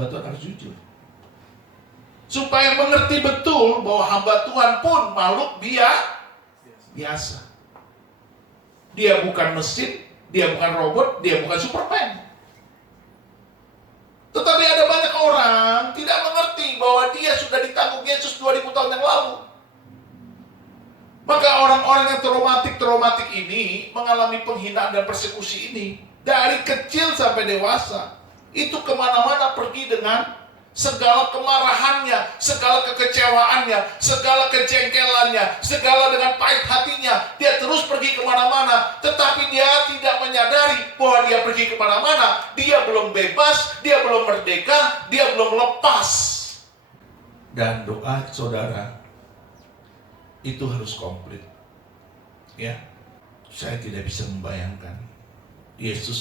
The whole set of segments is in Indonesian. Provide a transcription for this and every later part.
hamba Tuhan harus jujur. Supaya mengerti betul bahwa hamba Tuhan pun makhluk biasa. Dia bukan mesin, dia bukan robot, dia bukan Superman. Tetapi ada banyak orang tidak mengerti bahwa dia sudah ditanggung Yesus 2000 tahun yang lalu. Maka orang-orang yang traumatik ini mengalami penghinaan dan persekusi ini. Dari kecil sampai dewasa. Itu kemana-mana pergi dengan segala kemarahannya, segala kekecewaannya, segala kejengkelannya, segala dengan pahit hatinya. Dia terus pergi kemana-mana, tetapi dia tidak menyadari bahwa dia pergi kemana-mana. Dia belum bebas, dia belum merdeka, dia belum lepas. Dan doa saudara itu harus komplit. Ya, saya tidak bisa membayangkan Yesus,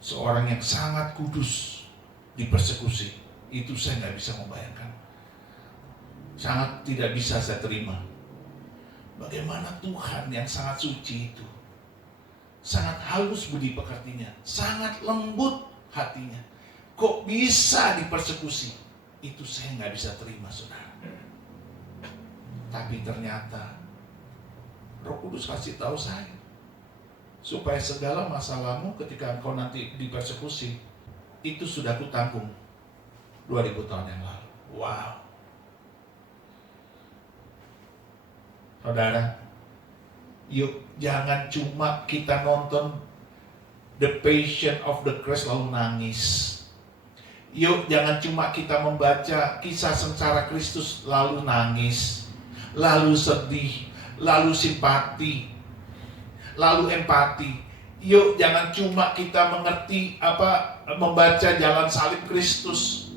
seorang yang sangat kudus, dipersekusi. Itu saya nggak bisa membayangkan. Sangat tidak bisa saya terima. Bagaimana Tuhan yang sangat suci itu, sangat halus budi pekertinya, sangat lembut hatinya, kok bisa dipersekusi? Itu saya nggak bisa terima, saudara. Tapi ternyata Roh Kudus kasih tahu saya, supaya segala masalahmu ketika engkau nanti dipersekusi, itu sudah kutanggung 2000 tahun yang lalu. Wow. Saudara, yuk jangan cuma kita nonton The Passion of the Christ lalu nangis. Yuk jangan cuma kita membaca kisah sengsara Kristus lalu nangis, lalu sedih, lalu simpati, lalu empati. Yuk jangan cuma kita mengerti membaca jalan salib Kristus,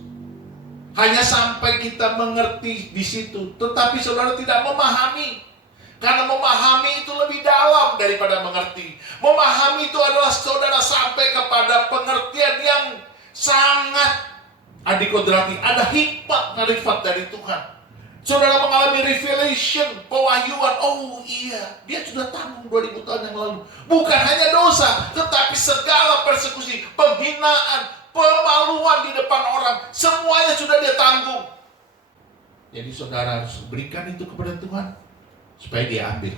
hanya sampai kita mengerti di situ, tetapi saudara tidak memahami. Karena memahami itu lebih dalam daripada mengerti. Memahami itu adalah saudara sampai kepada pengertian yang sangat adikodrati, ada hikmat ngarifat dari Tuhan. Saudara mengalami revelation, pewahyuan. Oh iya, dia sudah tanggung 2000 tahun yang lalu. Bukan hanya dosa, tetapi segala persekusi, penghinaan, pemaluan di depan orang, semuanya sudah dia tanggung. Jadi saudara harus berikan itu kepada Tuhan, supaya dia ambil.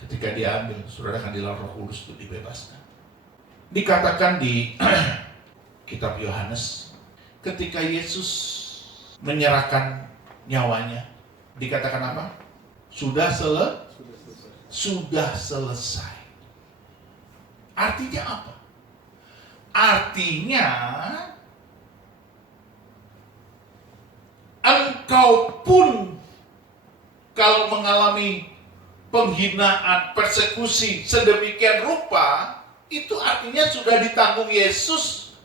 Ketika dia ambil, saudara akan dilakukan Roh Kudus untuk dibebaskan. Dikatakan di kitab Yohanes, ketika Yesus menyerahkan nyawanya, dikatakan apa? Sudah selesai. Artinya apa? Artinya engkau pun kalau mengalami penghinaan, persekusi sedemikian rupa, itu artinya sudah ditanggung Yesus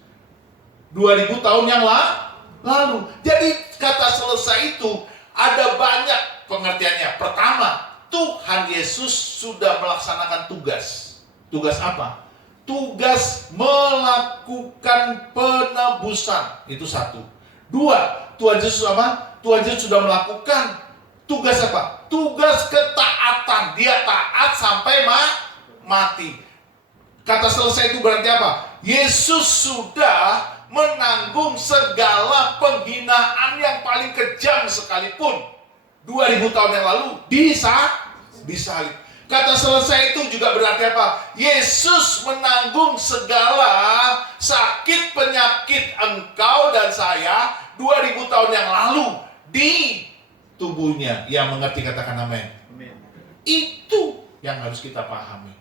2000 tahun yang lalu. Jadi kata selesai itu ada banyak pengertiannya. Pertama, Tuhan Yesus sudah melaksanakan tugas. Tugas apa? Tugas melakukan penebusan. Itu satu. Dua, Tuhan Yesus apa? Tuhan Yesus sudah melakukan tugas apa? Tugas ketaatan. Dia taat sampai mati. Kata selesai itu berarti apa? Yesus sudah menanggung segala penghinaan yang paling kejam sekalipun 2000 tahun yang lalu disalib. Kata selesai itu juga berarti apa? Yesus menanggung segala sakit penyakit engkau dan saya 2000 tahun yang lalu di tubuhnya. Yang mengerti katakan amin. Itu yang harus kita pahami.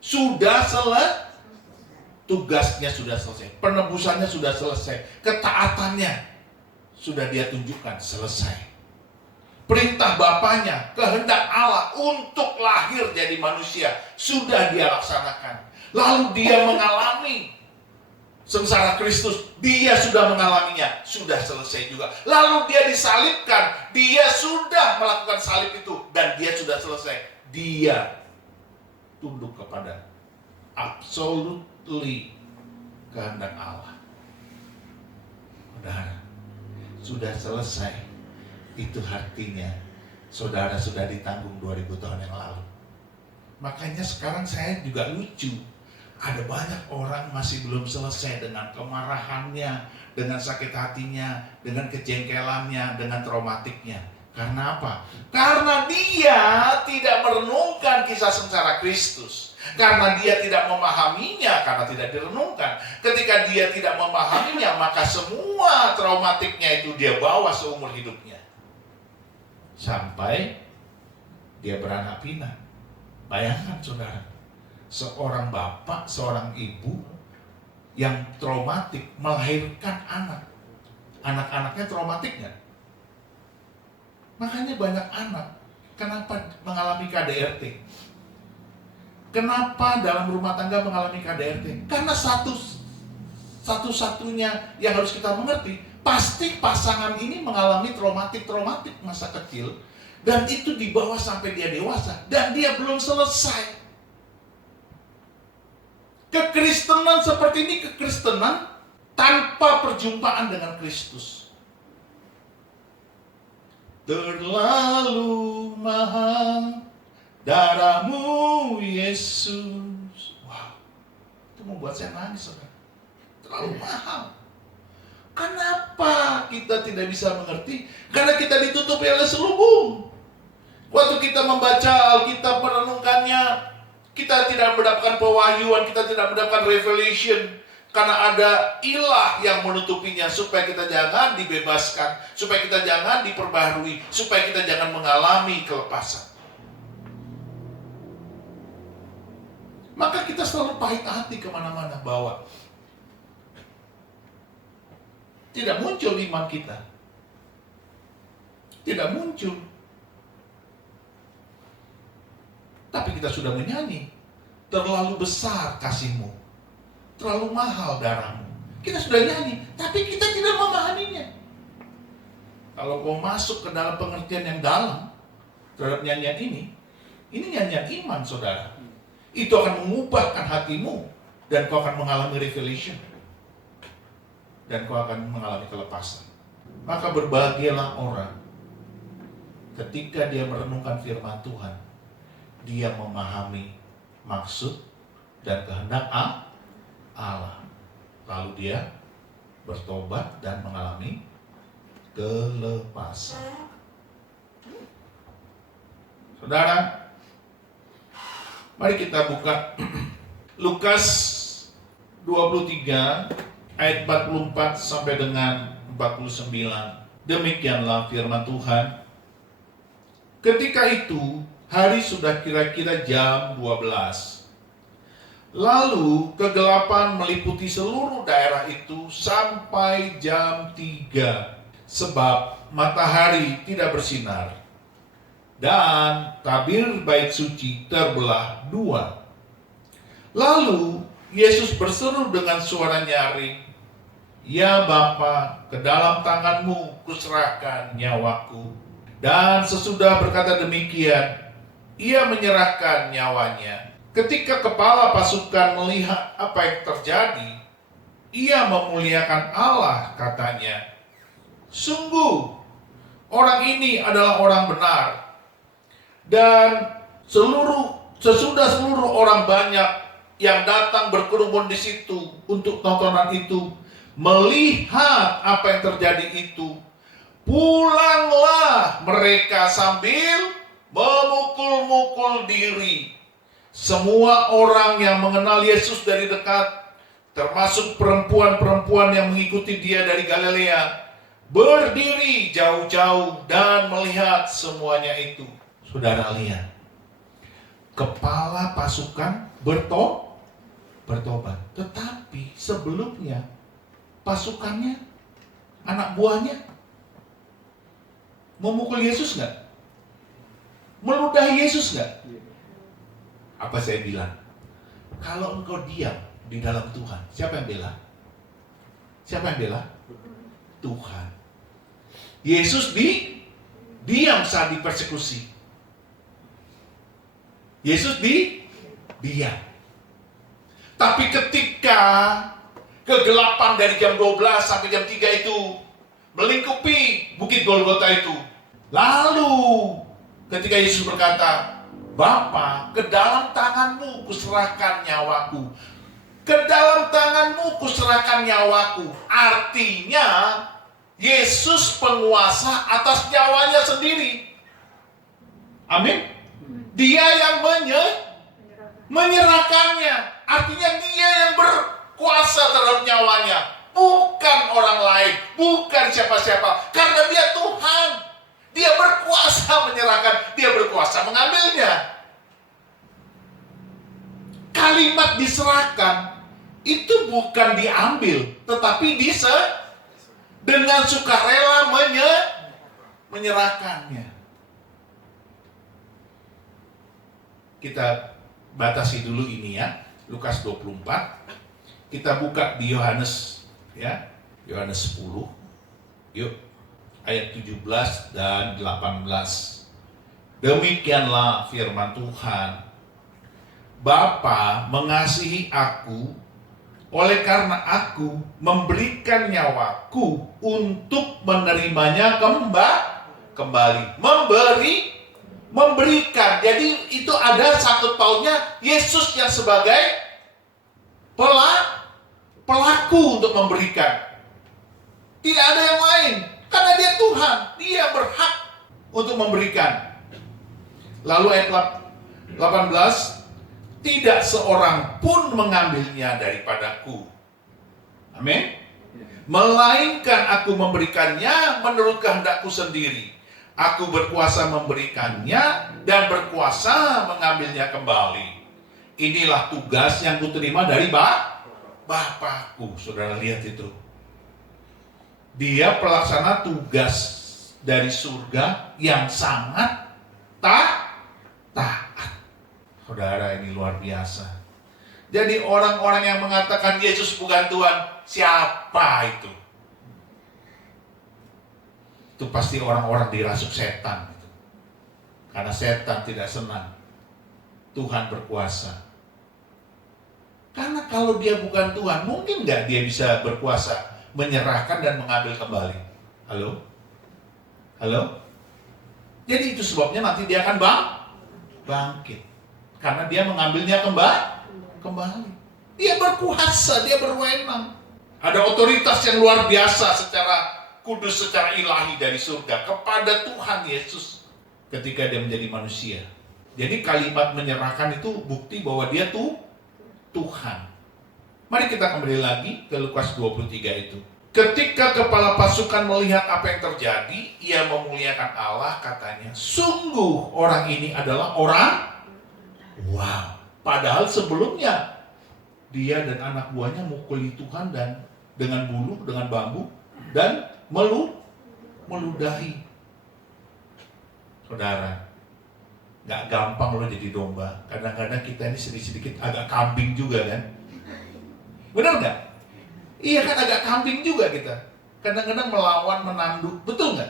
Sudah selesai. Tugasnya sudah selesai, penebusannya sudah selesai, ketaatannya sudah dia tunjukkan selesai. Perintah Bapaknya, kehendak Allah untuk lahir jadi manusia sudah dia laksanakan. Lalu dia mengalami sengsara Kristus, dia sudah mengalaminya, sudah selesai juga. Lalu dia disalibkan, dia sudah melakukan salib itu dan dia sudah selesai. Dia tunduk kepada absolut kehendak Allah. Saudara, sudah selesai. Itu artinya saudara sudah ditanggung 2000 tahun yang lalu. Makanya sekarang saya juga lucu. Ada banyak orang masih belum selesai dengan kemarahannya, dengan sakit hatinya, dengan kejengkelannya, dengan traumatiknya. Karena apa? Karena dia tidak merenungkan kisah sengsara Kristus. Karena dia tidak memahaminya, karena tidak direnungkan. Ketika dia tidak memahaminya, maka semua traumatiknya itu dia bawa seumur hidupnya. Sampai dia beranak pinak. Bayangkan saudara, seorang bapak, seorang ibu yang traumatik melahirkan anak. Anak-anaknya traumatik nggak? Makanya banyak anak kenapa mengalami KDRT? Kenapa dalam rumah tangga mengalami KDRT? Karena satu-satunya yang harus kita mengerti, pasti pasangan ini mengalami traumatik masa kecil, dan itu dibawa sampai dia dewasa, dan dia belum selesai. Kekristenan seperti ini, kekristenan tanpa perjumpaan dengan Kristus. Terlalu mahal darahmu Yesus. Wah, itu membuat saya nangis, saudara. Terlalu mahal. Kenapa kita tidak bisa mengerti? Karena kita ditutupi oleh selubung. Waktu kita membaca Alkitab, merenungkannya, kita tidak mendapatkan pewahyuan, kita tidak mendapatkan revelation. Karena ada ilah yang menutupinya, supaya kita jangan dibebaskan, supaya kita jangan diperbaharui, supaya kita jangan mengalami kelepasan. Maka kita selalu pahit hati kemana-mana bawa. Tidak muncul iman kita. Tidak muncul. Tapi kita sudah menyanyi, terlalu besar kasihmu, terlalu mahal darahmu. Kita sudah nyanyi, tapi kita tidak memahaminya. Kalau kau masuk ke dalam pengertian yang dalam terhadap nyanyian ini nyanyian iman, saudara. Itu akan mengubahkan hatimu, dan kau akan mengalami revelation, dan kau akan mengalami kelepasan. Maka berbahagialah orang ketika dia merenungkan firman Tuhan, dia memahami maksud dan kehendak Allah, lalu dia bertobat dan mengalami kelepasan. Saudara, mari kita buka Lukas 23 ayat 44 sampai dengan 49. Demikianlah firman Tuhan. Ketika itu hari sudah kira-kira jam 12. Lalu kegelapan meliputi seluruh daerah itu sampai jam 3, sebab matahari tidak bersinar, dan tabir bait suci terbelah dua. Lalu Yesus berseru dengan suara nyaring, "Ya Bapa, ke dalam tanganmu kuserahkan nyawaku." Dan sesudah berkata demikian, ia menyerahkan nyawanya. Ketika kepala pasukan melihat apa yang terjadi, ia memuliakan Allah, katanya, "Sungguh, orang ini adalah orang benar." Dan sesudah seluruh orang banyak yang datang berkerumun di situ untuk tontonan itu melihat apa yang terjadi itu, pulanglah mereka sambil memukul-mukul diri. Semua orang yang mengenal Yesus dari dekat, termasuk perempuan-perempuan yang mengikuti dia dari Galilea, berdiri jauh-jauh dan melihat semuanya itu. Saudara lihat, kepala pasukan bertobat. Tetapi sebelumnya pasukannya, anak buahnya, memukul Yesus nggak? Meludahi Yesus nggak? Apa saya bilang? Kalau engkau diam di dalam Tuhan, siapa yang bela? Siapa yang bela? Tuhan. Yesus diam saat dipersekusi. Yesus diam. Tapi ketika kegelapan dari jam 12 sampai jam 3 itu melingkupi bukit Golgota itu, lalu ketika Yesus berkata, "Bapa, ke dalam tanganmu kuserahkan nyawaku." Ke dalam tanganmu kuserahkan nyawaku. Artinya Yesus penguasa atas nyawanya sendiri. Amin. Dia yang menyerahkannya. Artinya dia yang berkuasa terhadap nyawanya. Bukan orang lain, bukan siapa-siapa. Karena dia Tuhan. Dia berkuasa menyerahkan, dia berkuasa mengambilnya. Kalimat diserahkan itu bukan diambil, tetapi dengan sukarela menyerahkannya. Kita batasi dulu ini ya, Lukas 24. Kita buka di Yohanes ya, Yohanes 10. Yuk, ayat 17 dan 18. Demikianlah firman Tuhan. Bapa mengasihi aku, oleh karena aku memberikan nyawaku untuk menerimanya kembali. Memberikan. Jadi itu ada sangkut pautnya Yesus yang sebagai pelaku untuk memberikan. Tidak ada yang lain. Karena dia Tuhan. Dia berhak untuk memberikan. Lalu ayat 18. Tidak seorang pun mengambilnya daripadaku. Amin. Melainkan aku memberikannya menurut kehendakku sendiri. Aku berkuasa memberikannya dan berkuasa mengambilnya kembali. Inilah tugas yang kuterima dari Bapakku. Saudara lihat itu. Dia pelaksana tugas dari surga yang sangat taat. Saudara, ini luar biasa. Jadi orang-orang yang mengatakan Yesus bukan Tuhan, siapa itu? Itu pasti orang-orang dirasuk setan. Karena setan tidak senang Tuhan berkuasa. Karena kalau dia bukan Tuhan, mungkin nggak dia bisa berkuasa menyerahkan dan mengambil kembali? Halo? Jadi itu sebabnya nanti dia akan bangkit. Karena dia mengambilnya kembali. Dia berkuasa, dia berwenang. Ada otoritas yang luar biasa secara kudus, secara ilahi dari surga kepada Tuhan Yesus ketika dia menjadi manusia. Jadi kalimat menyerahkan itu bukti bahwa dia Tuhan. Mari kita kembali lagi ke Lukas 23 itu. Ketika kepala pasukan melihat apa yang terjadi, ia memuliakan Allah, katanya, sungguh orang ini adalah orang. Wow, padahal sebelumnya dia dan anak buahnya mukuli Tuhan dan dengan bulu, dengan bambu dan meludahi. Saudara, gak gampang loh jadi domba. Kadang-kadang kita ini sedikit-sedikit agak kambing juga kan. Benar gak? Iya kan, agak kambing juga kita. Kadang-kadang melawan, menanduk, betul gak?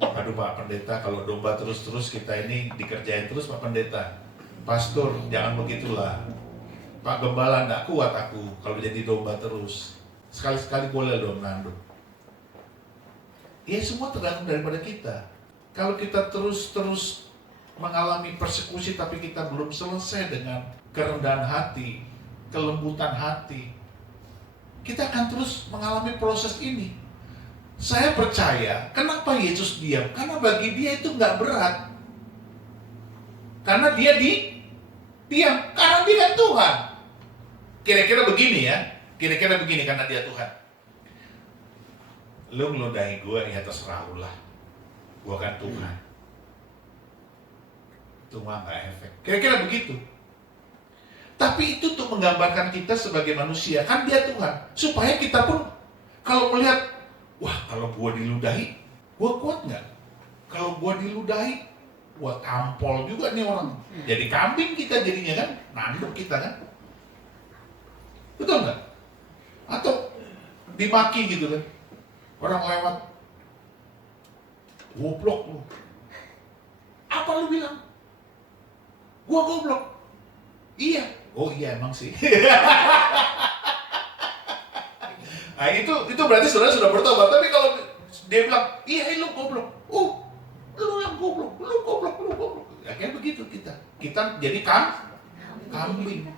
Aduh Pak Pendeta, kalau domba terus-terus kita ini dikerjain terus Pak Pendeta. Pastor, jangan begitulah. Pak Gembala, enggak kuat aku kalau jadi domba terus. Sekali-sekali boleh dong nanduk. Ya semua tergantung daripada kita. Kalau kita terus-terus mengalami persekusi tapi kita belum selesai dengan kerendahan hati, kelembutan hati, kita akan terus mengalami proses ini. Saya percaya, kenapa Yesus diam? Karena bagi dia itu nggak berat. Karena dia diam, karena dia kan Tuhan. Kira-kira begini ya, karena dia Tuhan. Lu ngeludahi gue, ya terserah lu lah. Gue kan Tuhan. Itu mah nggak efek. Kira-kira begitu. Tapi itu untuk menggambarkan kita sebagai manusia, kan dia Tuhan. Supaya kita pun kalau melihat, wah, kalau gua diludahi, gua kuat nggak? Kalau gua diludahi, gua tampol juga nih orang. Jadi kambing kita jadinya kan, nanduk kita kan. Betul nggak? Atau dimaki gitu kan. Orang lewat, goblok lu. Apa lu bilang? Gua goblok. Iya. Oh iya emang sih. Nah itu berarti saudara sudah bertobat. Tapi kalau dia bilang, iya lu goblok. Lu yang goblok, lu goblok. Ya kayak begitu kita. Kita jadi kambing.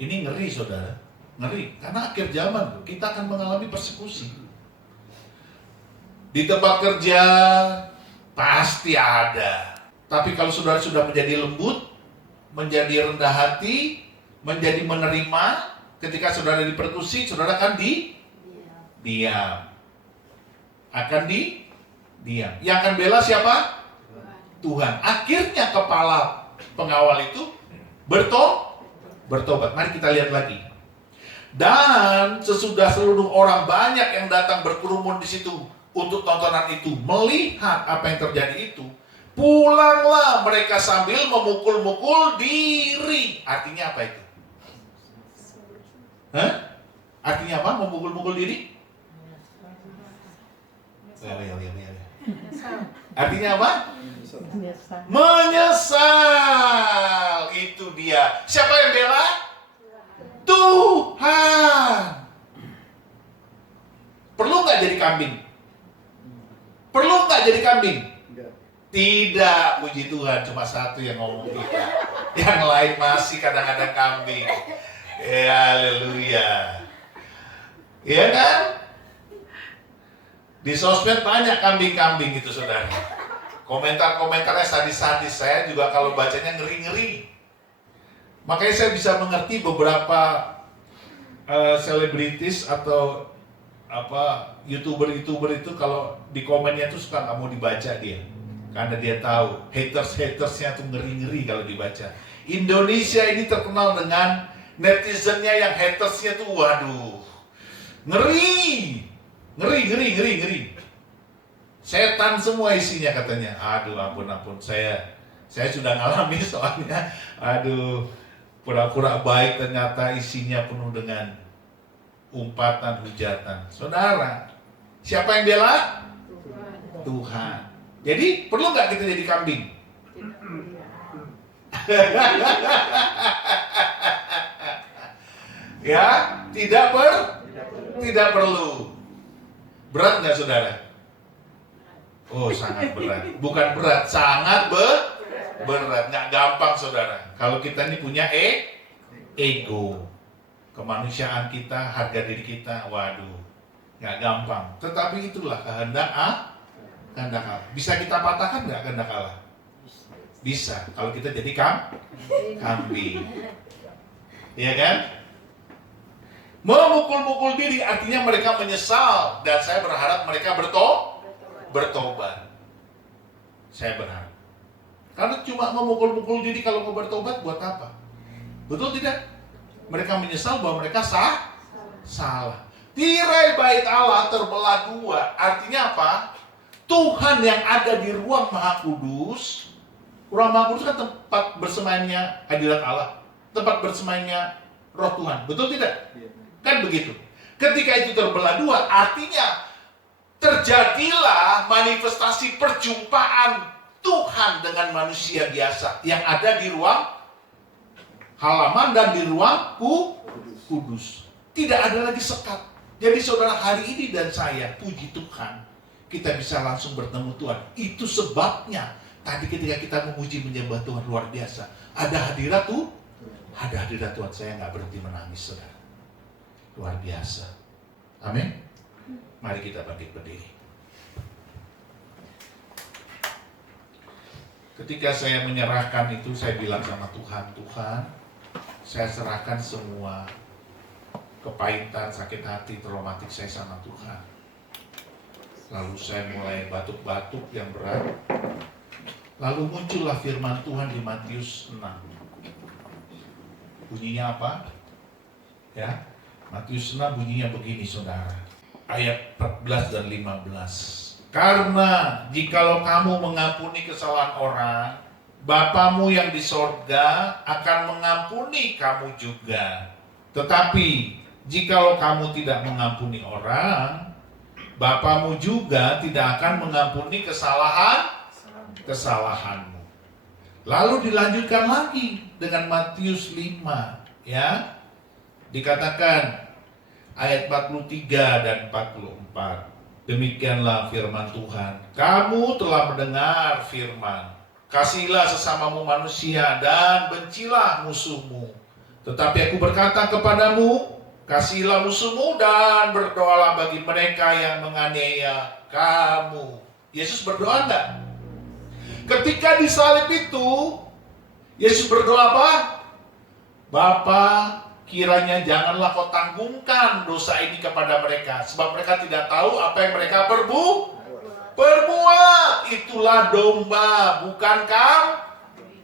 Ini ngeri saudara, ngeri. Karena akhir zaman kita akan mengalami persekusi. Di tempat kerja pasti ada. Tapi kalau saudara sudah menjadi lembut, menjadi rendah hati, menjadi menerima, ketika saudara dipersekusi, saudara akan diam. Akan diam. Yang akan bela siapa? Tuhan. Akhirnya kepala pengawal itu bertobat. Mari kita lihat lagi. Dan sesudah seluruh orang banyak yang datang berkerumun di situ untuk tontonan itu, melihat apa yang terjadi itu, pulanglah mereka sambil memukul-mukul diri. Artinya apa itu? Artinya apa? Memukul-mukul diri? Artinya apa? Menyesal. Itu dia. Siapa yang bela? Tuhan. Perlu nggak jadi kambing? Perlu nggak jadi kambing? Tidak, puji Tuhan, cuma satu yang ngomong kita. Yang lain masih kadang-kadang kambing. Haleluya. Iya kan? Di sosmed banyak kambing-kambing itu saudara. Komentar-komentarnya sadis-sadis, saya juga kalau bacanya ngeri-ngeri. Makanya saya bisa mengerti beberapa selebritis atau YouTuber itu kalau di komennya tuh suka nggak mau dibaca dia. Karena dia tahu haters-hatersnya tuh ngeri-ngeri kalau dibaca. Indonesia ini terkenal dengan netizennya yang hatersnya tuh waduh. Ngeri. Setan semua isinya katanya. Aduh ampun. Saya sudah ngalami soalnya. Aduh, pura-pura baik ternyata isinya penuh dengan umpatan, hujatan. Saudara, siapa yang bela? Tuhan. Jadi perlu nggak kita jadi kambing? Ya, tidak perlu. Berat nggak saudara? Oh, sangat berat. Bukan berat, sangat berat. Nggak gampang saudara. Kalau kita ini punya ego, kemanusiaan kita, harga diri kita, waduh, nggak gampang. Tetapi itulah kehendak Allah. Bisa kita patahkan nggak kehendak Allah? Bisa. Kalau kita jadi kambing, ya kan? Memukul-mukul diri artinya mereka menyesal, dan saya berharap mereka bertobat. Saya berharap. Karena cuma memukul-mukul diri kalau mau bertobat buat apa? Betul tidak? Mereka menyesal bahwa mereka salah. Tirai bait Allah terbelah dua. Artinya apa? Tuhan yang ada di ruang Maha Kudus. Ruang Maha Kudus kan tempat bersemayamnya hadirat Allah, tempat bersemayamnya Roh Tuhan. Betul tidak? Kan begitu. Ketika itu terbelah dua, artinya terjadilah manifestasi perjumpaan Tuhan dengan manusia biasa yang ada di ruang halaman dan di ruang kudus. Tidak ada lagi sekat. Jadi saudara, hari ini dan saya, puji Tuhan, kita bisa langsung bertemu Tuhan. Itu sebabnya tadi ketika kita memuji menyembah Tuhan luar biasa. Ada hadirat Tuhan. Saya nggak berhenti menangis saudara. Luar biasa. Amin. Mari kita bangkit berdiri. Ketika saya menyerahkan itu, saya bilang sama Tuhan, saya serahkan semua kepahitan, sakit hati, traumatik saya sama Tuhan. Lalu saya mulai batuk-batuk yang berat. Lalu muncullah firman Tuhan di Matius 6. Bunyinya apa? Ya, Matius 6 bunyinya begini saudara. Ayat 14 dan 15. Karena jikalau kamu mengampuni kesalahan orang, Bapamu yang di sorga akan mengampuni kamu juga. Tetapi jikalau kamu tidak mengampuni orang, Bapamu juga tidak akan mengampuni kesalahanmu. Lalu dilanjutkan lagi dengan Matius 5, ya. Dikatakan ayat 43 dan 44. Demikianlah firman Tuhan. Kamu telah mendengar firman, Kasihilah sesamamu manusia dan bencilah musuhmu. Tetapi aku berkata kepadamu, kasihilah musuhmu dan berdoalah bagi mereka yang menganiaya kamu. Yesus berdoa enggak? Ketika disalib itu, Yesus berdoa apa? Bapa, kiranya janganlah kau tanggungkan dosa ini kepada mereka, sebab mereka tidak tahu apa yang mereka perbuat. Itulah domba, bukan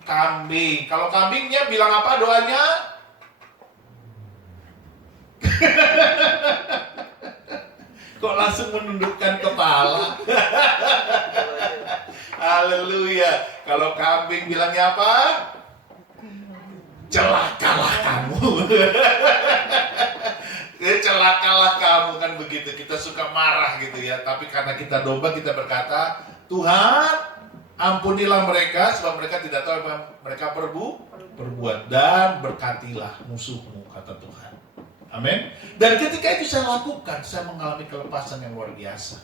kambing. Kalau kambingnya bilang apa doanya? Kok langsung menundukkan kepala? Haleluya. Kalau kambing bilangnya apa? Celakalah kamu. Celakalah kamu, kan begitu. Kita suka marah gitu ya. Tapi karena kita domba, kita berkata, Tuhan, ampunilah mereka sebab mereka tidak tahu apa yang mereka perbuat, dan berkatilah musuhmu, kata Tuhan. Amin. Dan ketika itu saya lakukan, saya mengalami kelepasan yang luar biasa.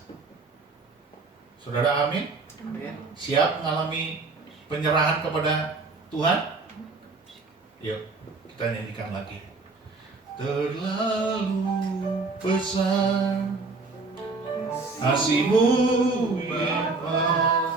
Saudara, amin? Amin. Siap mengalami penyerahan kepada Tuhan? Yuk, kita nyanyikan lagi. Terlalu besar kasih-Mu, ya Allah.